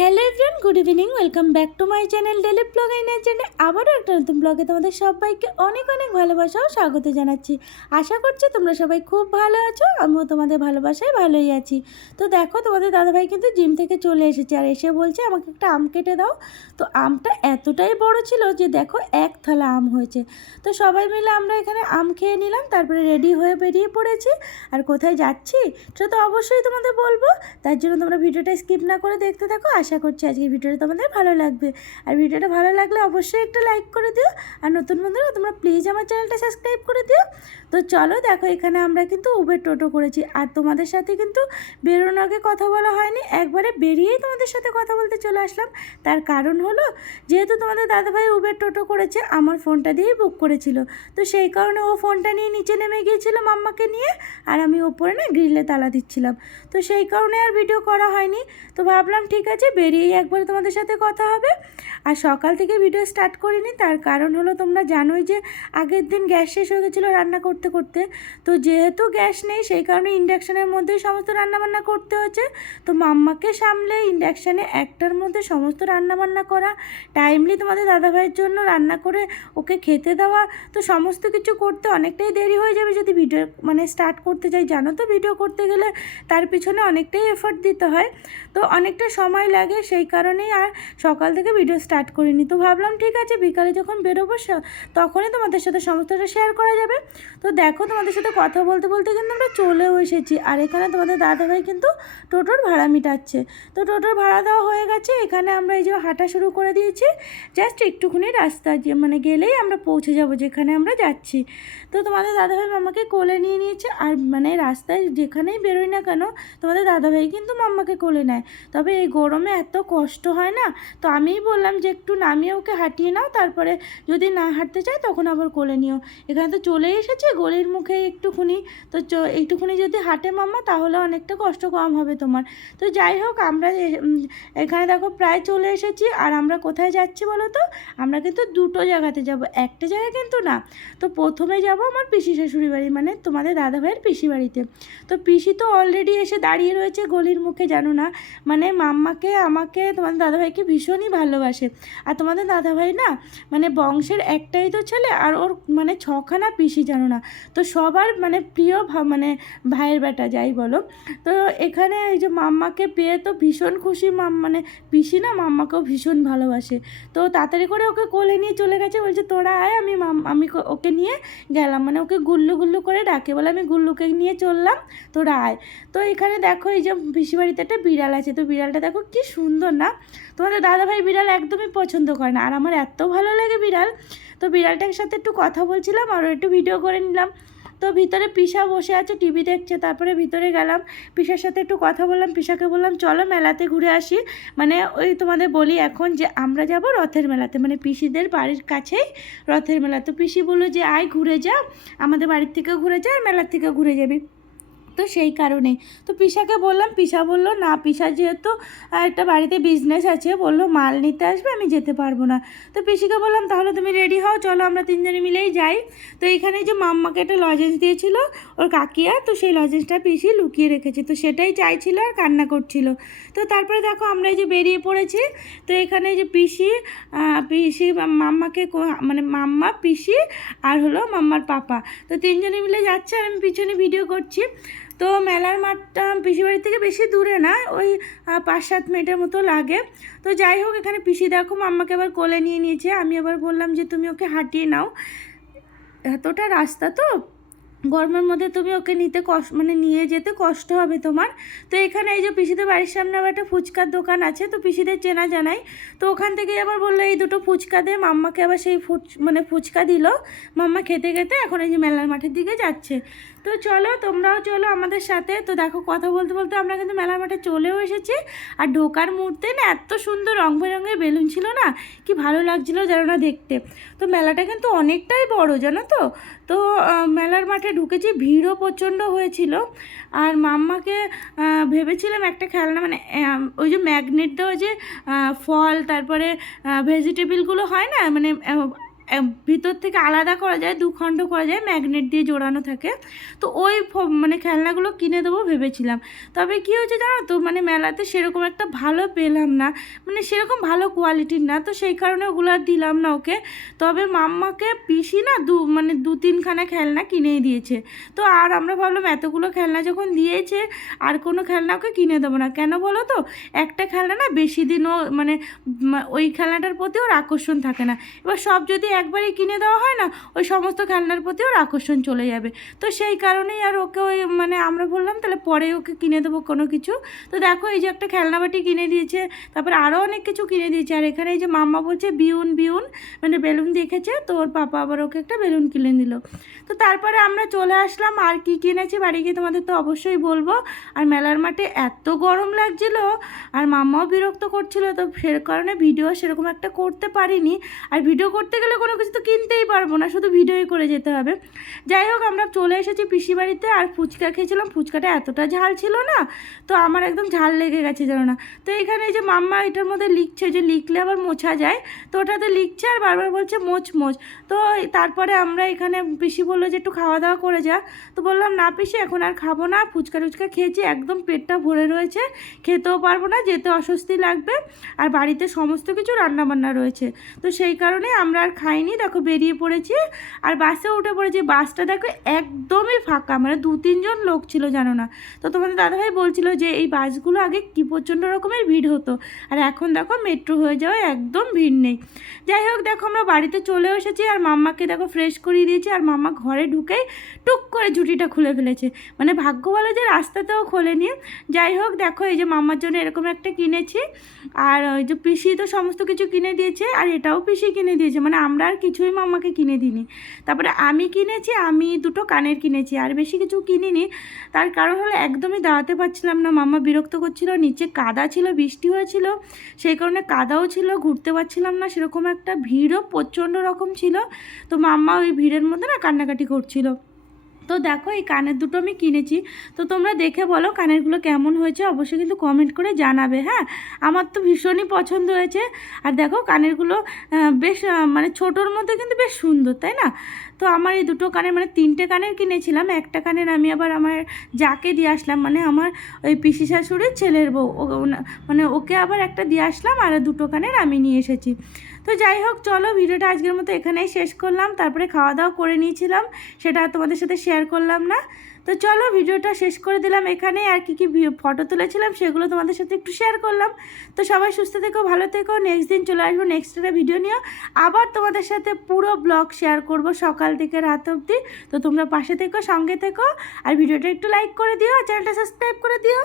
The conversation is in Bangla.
Hello everyone, good evening. Welcome back to my channel daily blog energy. আবারও একটা নতুন ব্লগে তোমাদের সবাইকে অনেক অনেক ভালোবাসা ও স্বাগত জানাচ্ছি। আশা করছি তোমরা সবাই খুব ভালো আছো, আমিও তোমাদের ভালোবাসায় ভালোই আছি। তো দেখো, তোমাদের দাদাভাই কিন্তু জিম থেকে চলে এসেছে আর এসে বলছে আমাকে একটা আম কেটে দাও। তো আমটা এতটাই বড় ছিল যে দেখো এক থালা আম হয়েছে। তো সবাই মিলে আমরা এখানে আম খেয়ে নিলাম, তারপরে রেডি হয়ে বেরিয়ে পড়েছি। আর কোথায় যাচ্ছি সেটা তো অবশ্যই তোমাদের বলবো, তার জন্য তোমরা ভিডিওটা স্কিপ না করে দেখতে থাকো। আশা করছি আজকের ভিডিওটা তোমাদের ভালো লাগবে। আর ভিডিওটা ভালো লাগলে অবশ্যই একটা লাইক করে দিও, আর নতুন বন্ধুরা তোমরা প্লিজ আমার চ্যানেলটা সাবস্ক্রাইব করে দিও। তো চলো, দেখো এখানে আমরা কিন্তু উবের টোটো করেছি, আর তোমাদের সাথে কিন্তু বেরোনোর আগে কথা বলা হয়নি, একবারে বেরিয়েই তোমাদের সাথে কথা বলতে চলে আসলাম। তার কারণ হলো, যেহেতু তোমাদের দাদাভাই উবের টোটো করেছে, আমার ফোনটা দিয়েই বুক করেছিল, তো সেই কারণে ও ফোনটা নিয়ে নিচে নেমে গিয়েছিল মাম্মাকে নিয়ে, আর আমি ওপরে না গ্রিলে তালা দিচ্ছিলাম, তো সেই কারণে আর ভিডিও করা হয়নি। তো ভাবলাম ঠিক আছে, বেরিয়েই একবার তোমাদের সাথে কথা হবে। আর সকাল থেকে ভিডিও স্টার্ট করিনি, তার কারণ হলো তোমরা জানোই যে আগের দিন গ্যাস শেষ হয়ে গেছিলো রান্না করতে করতে। তো যেহেতু গ্যাস নেই, সেই কারণে ইন্ডাকশানের মধ্যেই সমস্ত রান্নাবান্না করতে হচ্ছে। তো মাম্মাকে সামলে ইন্ডাকশানে একটার মধ্যে সমস্ত রান্নাবান্না করা, টাইমলি তোমাদের দাদাভাইয়ের জন্য রান্না করে ওকে খেতে দেওয়া, তো সমস্ত কিছু করতে অনেকটাই দেরি হয়ে যাবে যদি ভিডিও স্টার্ট করতে যাই। জানো তো, ভিডিও করতে গেলে তার পিছনে অনেকটাই এফর্ট দিতে হয়, তো অনেকটা সময় লাগে, সেই কারণেই আর সকাল থেকে ভিডিও স্টার্ট করিনি। তো ভাবলাম ঠিক আছে, বিকালে যখন বেরোবো তখনই তোমাদের সাথে সমস্তটা শেয়ার করা যাবে। তো দেখো, তোমাদের সাথে কথা বলতে বলতে কিন্তু আমরা চলেও এসেছি, আর এখানে তোমাদের দাদাভাই কিন্তু টোটোর ভাড়া মিটাচ্ছে। তো টোটোর ভাড়া দেওয়া হয়ে গেছে, এখানে আমরা এই যে হাঁটা শুরু করে দিয়েছি। জাস্ট একটুখানি রাস্তা গেলেই আমরা পৌঁছে যাব যেখানে আমরা যাচ্ছি। তো তোমাদের দাদাভাই মাম্মাকে কোলে নিয়ে নিয়েছে, আর রাস্তায় যেখানেই বেরোই না কেন তোমাদের দাদাভাই কিন্তু মাম্মাকে কোলে নেয়। তবে এই গরমে এত কষ্ট হয় না, তো আমিই বললাম যে একটু নামিয়ে ওকে হাঁটিয়ে নাও, তারপরে যদি না হাঁটতে চায় তখন আবার কোলে নিও। এখানে তো চলেই এসেছে গলির মুখে একটুখানি, তো এইটুকুনি যদি হাঁটে মাম্মা তাহলে অনেকটা কষ্ট কম হবে তোমার। তো যাই হোক, আমরা এখানে দেখো প্রায় চলে এসেছি। আর আমরা কোথায় যাচ্ছি বলো তো? আমরা কিন্তু দুটো জায়গাতে যাব, একটা জায়গায় কিন্তু না। তো প্রথমে যাব আমার পিসি শাশুড়ি বাড়ি, তোমাদের দাদাভাইয়ের পিসি বাড়িতে। তো পিসি তো অলরেডি এসে দাঁড়িয়ে রয়েছে গলির মুখে, জানো না, মাম্মাকে আমাকে তোমাদের দাদাভাইকে ভীষণই ভালোবাসে। আর তোমাদের দাদাভাই না বংশের একটাই তো ছেলে, আর ওর ছখানা পিসি, জানো না। তো সবার প্রিয় ভাইয়ের বেটা যাই বলো। তো এখানে এই যে মাম্মাকে পেয়ে তো ভীষণ খুশি, পিসি না মাম্মাকেও ভীষণ ভালোবাসে। তো তাড়াতাড়ি করে ওকে কোলে নিয়ে চলে গেছে, বলছে তোরা আয়, আমি ওকে নিয়ে গেলাম, ওকে গুল্লু গুল্লু করে ডাকে, বলে আমি গুল্লুকে নিয়ে চললাম, তোরা আয়। তো এখানে দেখো এই যে পিসি বাড়িতে একটা বিড়াল আছে, তো বিড়ালটা দেখো কি সুন্দর না। তোমাদের দাদাভাই বিড়াল একদমই পছন্দ করে না, আর আমার এত ভালো লাগে বিড়াল। তো বিড়ালটার সাথে একটু কথা বলছিলাম আর একটু ভিডিও করে নিলাম। তো ভিতরে পিসা বসে আছে, টিভি দেখছে, তারপরে ভিতরে গেলাম, পিসার সাথে একটু কথা বললাম, পিসাকে বললাম চলো মেলাতে ঘুরে আসি। ওই তোমাদের বলি এখন যে আমরা যাব রথের মেলাতে, পিসিদের বাড়ির কাছেই রথের মেলা। তো পিসি বললো যে আয় ঘুরে যা, আমাদের বাড়ির থেকেও ঘুরে যা আর মেলার থেকেও ঘুরে যাবি। তো সেই কারণে তো পিসাকে বললাম, পিসা বললো না, পিসা যেহেতু একটা বাড়িতে বিজনেস আছে, বললো মাল নিতে আসবে, আমি যেতে পারবো না। তো পিসিকে বললাম তাহলে তুমি রেডি হও, চলো আমরা তিনজনে মিলেই যাই। তো এইখানে যে মাম্মাকে একটা লজেন্স দিয়েছিল ওর কাকিয়া, তো সেই লজেন্সটা পিসি লুকিয়ে রেখেছে, তো সেটাই চাইছিল আর কান্না করছিল। তো তারপরে দেখো আমরা এই যে বেরিয়ে পড়েছি। তো এখানে যে পিসি মাম্মাকে মাম্মা, পিসি আর হলো মাম্মার পাপা, তো তিনজনে মিলে যাচ্ছে, আর আমি পিছনে ভিডিও করছি। তো মেলার মাঠটা পিসি বাড়ি থেকে বেশি দূরে না, ওই 5-7 মিনিটের মতো লাগে। তো যাই হোক, এখানে পিসি দেখো মাম্মাকে আবার কোলে নিয়ে নিয়েছে, আমি আবার বললাম যে তুমি ওকে হাঁটিয়ে নাও, এতটা রাস্তা তো গরমের মধ্যে তুমি ওকে নিতে নিয়ে যেতে কষ্ট হবে তোমার। তো এখানে এই যে পিসিদের বাড়ির সামনে আবার একটা ফুচকার দোকান আছে, তো পিসিদের চেনা জানাই, তো ওখান থেকে আবার বললো এই দুটো ফুচকা দে, মাম্মাকে আবার সেই ফুচকা দিল। মাম্মা খেতে খেতে এখন এই যে মেলার মাঠের দিকে যাচ্ছে। তো চলো, তোমরাও চলো আমাদের সাথে। তো দেখো, কথা বলতে বলতে আমরা কিন্তু মেলার মাঠে চলেও এসেছি। আর ঢোকার মুহূর্তে না এত সুন্দর রং বেরঙের বেলুন ছিল না, কি ভালো লাগছিলো যেন না দেখতে। তো মেলাটা কিন্তু অনেকটাই বড়, জানো তো। তো মেলার মাঠে ঢুকেছি, ভিড়ও প্রচণ্ড হয়েছিল। আর মাম্মাকে ভেবেছিলাম একটা খেলনা, ওই যে ম্যাগনেট দেওয়া যে ফল, তারপরে ভেজিটেবিলগুলো হয় না, ভিতর থেকে আলাদা করা যায়, দুখণ্ড করা যায়, ম্যাগনেট দিয়ে জোড়ানো থাকে। তো ওই মানে খেলনাগুলো কিনে দেবো ভেবেছিলাম। তবে কী হয়েছে জানো তো, মানে মেলাতে সেরকম একটা ভালো পেলাম না, মানে সেরকম ভালো কোয়ালিটির না, তো সেই কারণে ওগুলো আর দিলাম না ওকে। তবে মাম্মাকে পিসি না মানে 2-3খানা খেলনা কিনেই দিয়েছে। তো আর আমরা ভাবলাম এতগুলো খেলনা যখন দিয়েছে আর কোনো খেলনা ওকে কিনে দেবো না। কেন বলো তো, একটা খেলনা না বেশি দিনও মানে ওই খেলনাটার প্রতি ওর আকর্ষণ থাকে না। এবার সব যদি একবারই কিনে দেওয়া হয় না, ওই সমস্ত খেলনার প্রতি ওর আকর্ষণ চলে যাবে। তো সেই কারণেই আর ওকে ওই মানে আমরা বললাম তাহলে পরে ওকে কিনে দেবো কোনো কিছু। তো দেখো এই যে একটা খেলনা বাটি কিনে দিয়েছে, তারপরে আরও অনেক কিছু কিনে দিয়েছে। আর এখানে এই যে মাম্মা বলছে বিউন বিউন, মানে বেলুন দেখেছে, তো ওর পাপা আবার ওকে একটা বেলুন কিনে দিল। তো তারপরে আমরা চলে আসলাম, আর কি কিনেছি বাড়ি গিয়ে তোমাদের তো অবশ্যই বলবো। আর মেলার মাঠে এত গরম লাগছিল আর মাম্মাও বিরক্ত করছিল, তো সে কারণে ভিডিও সেরকম একটা করতে পারিনি। আর ভিডিও করতে গেলে কোনো কিছু তো কিনতেই পারবো না, শুধু ভিডিওই করে যেতে হবে। যাই হোক আমরা চলে এসেছি পিসি বাড়িতে, আর ফুচকা খেয়েছিলাম। ফুচকাটা এতটা ঝাল ছিল না, তো আমার একদম ঝাল লেগে গেছে জানো না। তো এখানে এই যে মাম্মা এটার মধ্যে লিখছে, যে লিখলে আবার মোছা যায়, তো ওটাতে লিখছে আর বারবার বলছে মোচ মোচ। তো তারপরে আমরা এখানে পিসি বললো যে একটু খাওয়া দাওয়া করে যা। তো বললাম না পিসি এখন আর খাবো না, ফুচকা টুচকা খেয়েছি, একদম পেটটা ভরে রয়েছে, খেতেও পারবো না, যেতে অস্বস্তি লাগবে, আর বাড়িতে সমস্ত কিছু রান্নাবান্না রয়েছে। তো সেই কারণে আমরা আর খাইনি। দেখো বেরিয়ে পড়েছি আর বাসে উঠে পড়েছি। বাসটা দেখো একদমই ফাঁকা, মানে 2-3 জন লোক ছিল জানো না। তো তোমাদের দাদাভাই বলছিল যে এই বাসগুলো আগে কী প্রচণ্ড রকমের ভিড় হতো, আর এখন দেখো মেট্রো হয়ে যাওয়ায় একদম ভিড় নেই। যাই হোক দেখো আমরা বাড়িতে চলে এসেছি, আর মাম্মাকে দেখো ফ্রেশ করিয়ে দিয়েছি, আর মাম্মা ঘরে ঢুকেই টুক করে ঝুঁটিটা খুলে ফেলেছে, মানে ভাগ্য ভালো যে রাস্তাতেও খোলেনি। যাই হোক দেখো এই যে মাম্মার জন্য এরকম একটা কিনেছি, আর ওই যে পিসি তো সমস্ত কিছু কিনে দিয়েছে, আর এটাও পিসি কিনে দিয়েছে, মানে আমরা আর কিছুই মাম্মাকে কিনে দিইনি। তারপরে আমি কিনেছি, আমি 2টো কানের কিনেছি, আর বেশি কিছু কিনিনি। তার কারণ হলো একদমই দাঁড়াতে পারছিলাম না, মাম্মা বিরক্ত করছিল, নিচে কাদা ছিল, বৃষ্টি হয়েছিল, সেই কারণে কাদাও ছিল, ঘুরতে পারছিলাম না সেরকম একটা, ভিড়ও প্রচণ্ড রকম ছিল। তো মাম্মা ওই ভিড়ের মধ্যে না কান্নাকাটি করছিল। তো দেখো এই কানের দুটো আমি কিনেছি, তো তোমরা দেখে বলো কানেরগুলো কেমন হয়েছে, অবশ্যই কিন্তু কমেন্ট করে জানাবে। হ্যাঁ, আমার তো ভীষণই পছন্দ হয়েছে। আর দেখো কানেরগুলো বেশ মানে ছোটোর মধ্যে কিন্তু বেশ সুন্দর, তাই না? তো আমার এই দুটো কানের মানে 3টে কানের কিনেছিলাম, একটা কানের আমি আবার আমার যাকে দিয়ে আসলাম, মানে আমার ওই পিসি শাশুড়ির ছেলের বউ, মানে ওকে আবার একটা দিয়ে আসলাম, আর 2টো কানের আমি নিয়ে এসেছি। তো যাই হোক চলো ভিডিওটা আজকের মতো এখানেই শেষ করলাম। তারপরে খাওয়া দাওয়া করে নিয়েছিলাম, সেটা তোমাদের সাথে শেয়ার করলাম না। তো চলো ভিডিওটা শেষ করে দিলাম এখানে, আর কি ফটো তুলেছিলাম সেগুলো তোমাদের সাথে একটু শেয়ার করলাম। তো সবাই সুস্থ থেকো, ভালো থেকো। নেক্সট দিন চলে আসবো নেক্সট একটা ভিডিও নিয়ে, আবার তোমাদের সাথে পুরো ব্লগ শেয়ার করব সকাল থেকে রাত অবধি। তো তোমরা পাশে থেকো, সঙ্গে থেকো, আর ভিডিওটা একটু লাইক করে দিও, চ্যানেলটা সাবস্ক্রাইব করে দিও।